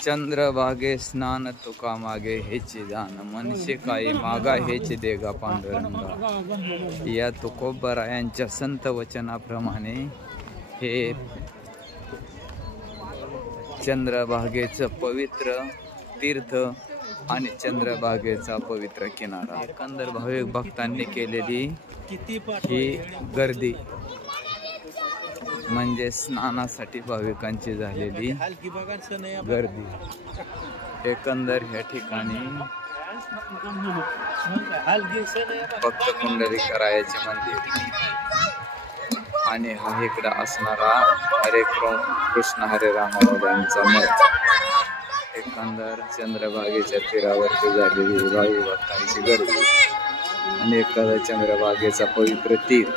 चंद्रभागे स्नान तुका मागे हेची दान मनशे काही मागा हेची देगा पांडुरंगा। या तुकोबरायांच्या संत वचनाप्रमाणे हे चंद्रभागेचं पवित्र तीर्थ आणि चंद्रभागेचा पवित्र किनारा। एकंदर भाविक भक्तांनी केलेली ही गर्दी म्हणजे स्नानासाठी भाविकांची झालेली गर्दी। एकंदर ह्या ठिकाणी भक्त कुंडलिकरायाचे मंदिर आणि हा इकडे असणारा हरे कृष्ण हरे राम यांचा मठ। एकंदर चंद्रभागेच्या तीरावरती झालेली भाविक भक्तांची गर्दी आणि एखादा चंद्रभागेचा पवित्र तीर।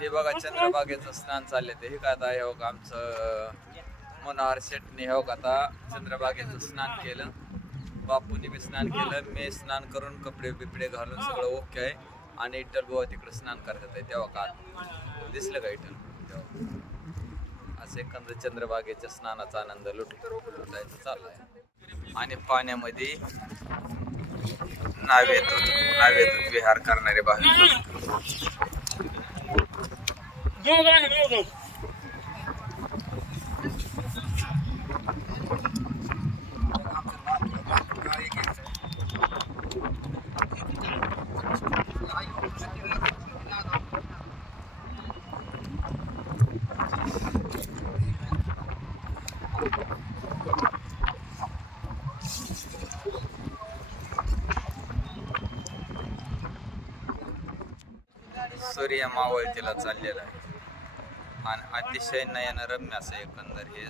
हे बघा चंद्रभागेचं स्नान चालले ते हे का आता हे बघा आमचं मनोहर शेटने हे बघा आता चंद्रभागेचं स्नान केलं, बापूंनी बी स्नान केलं, मी स्नान करून कपडे बिपडे घालून सगळं ओके आहे आणि इटल बुवा तिकडे स्नान करतात आहे तेव्हा का दिसलं का इटल तेव्हा असं एकंदर चंद्रभागेच्या स्नानाचा आनंद लुटायचा चालू आहे। आणि पाण्यामध्ये नावेतून विहार करणारे भाविक सूर्य मावळतीला चाललेला आहे आणि अतिशय नयनरम्य असं एकंदर हे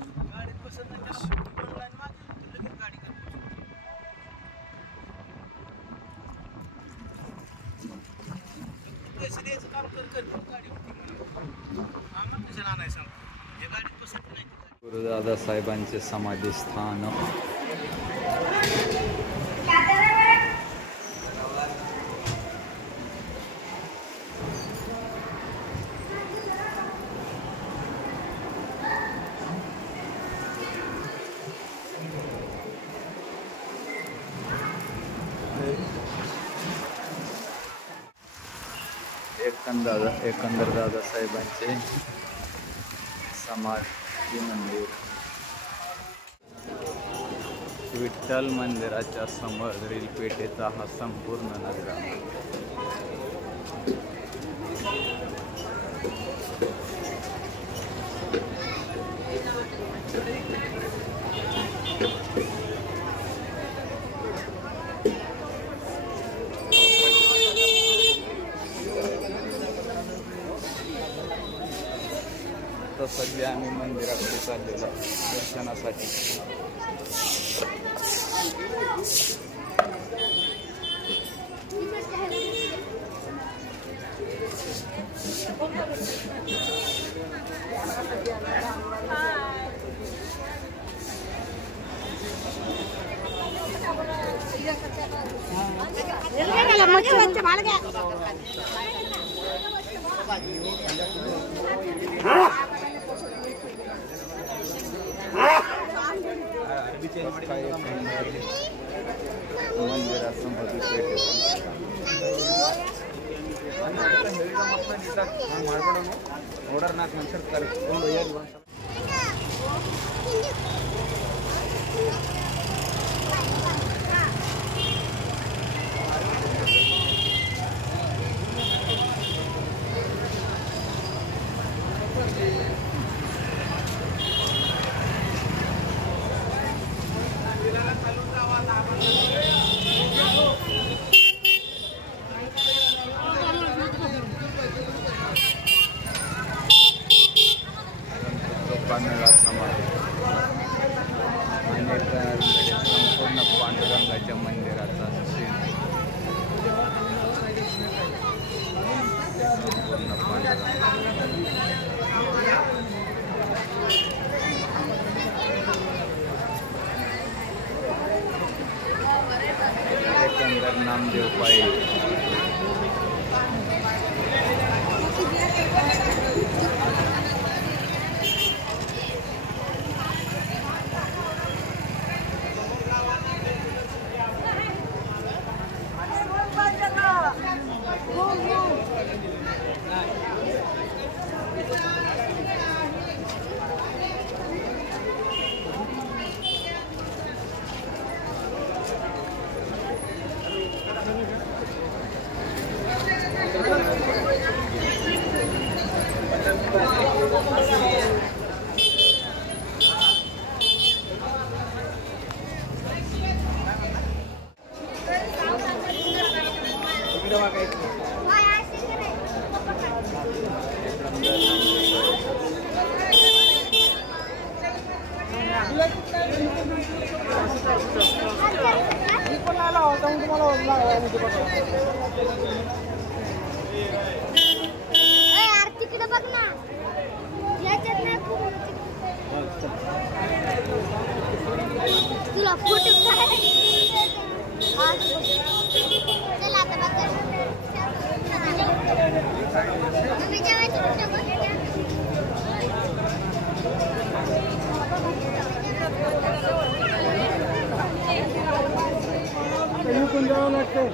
गुरुदादा साहेबांचे समाधी स्थान। एकंदर दादासाहेबांचे समाधी मंदिर विठ्ठल मंदिराच्या समोरील पेठेचा हा संपूर्ण नजारा। तर सध्या आम्ही मंदिराकडे चाललेलो दर्शनासाठी। संपूर्ण पांडुरंगाच्या मंदिराचा एकंदर नामदेव पाहिजे तुला फोटो चला आता बघ तुम्ही जेवायचं पण जावं लागतं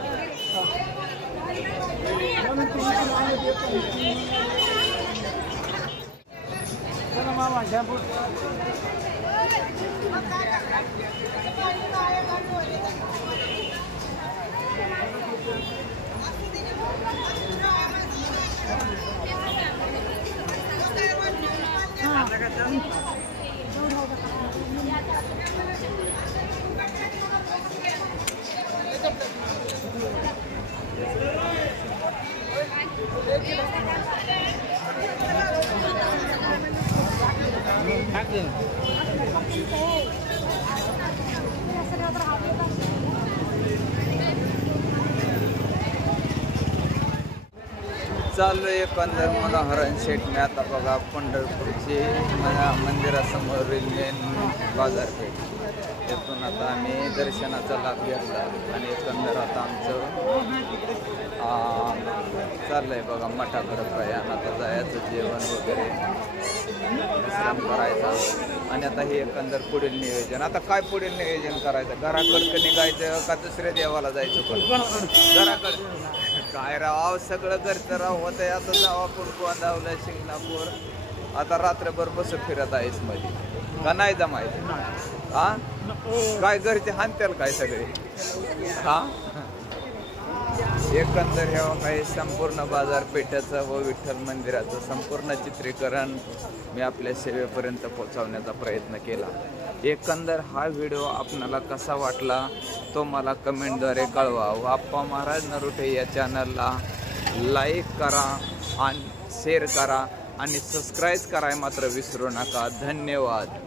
चला मामा शॅम्पू चालू एकंदर मनोहरण शेटने आता बघा पंढरपूरची मंदिरासमोरील मेन बाजारपेठ त्यातून आता आम्ही दर्शनाचा लाभ घेतला आणि एकंदर आता आमचं चाललंय बघा मठाकडं प्रयाण आता जायचं जेवण वगैरे विश्राम करायचा आणि आता हे एकंदर पुढील नियोजन आता काय पुढील नियोजन करायचं घराकडं निघायचं का दुसऱ्या देवाला जायचं पण घराकडं काय राव सगळं घरचं राव होत आहे आता जावा कुंकवांदावलं शिंगणापूर आता रात्रभर बस फिरत आहेस मध्ये का नाही जमायचं हा काय घरचे हानत्याल काय सगळे हा एकंदर हे काही संपूर्ण बाजारपेठेचं व विठ्ठल मंदिराचं संपूर्ण चित्रीकरण मी आपल्या सेवेपर्यंत पोहोचवण्याचा प्रयत्न केला एकंदर हा व्हिडिओ आपणाला कसा वाटला तो मला कमेंटद्वारे कळवा व आप्पा महाराज नरोटे या चॅनलला लाईक करा आणि शेअर करा आणि सबस्क्राईब करायला मात्र विसरू नका धन्यवाद.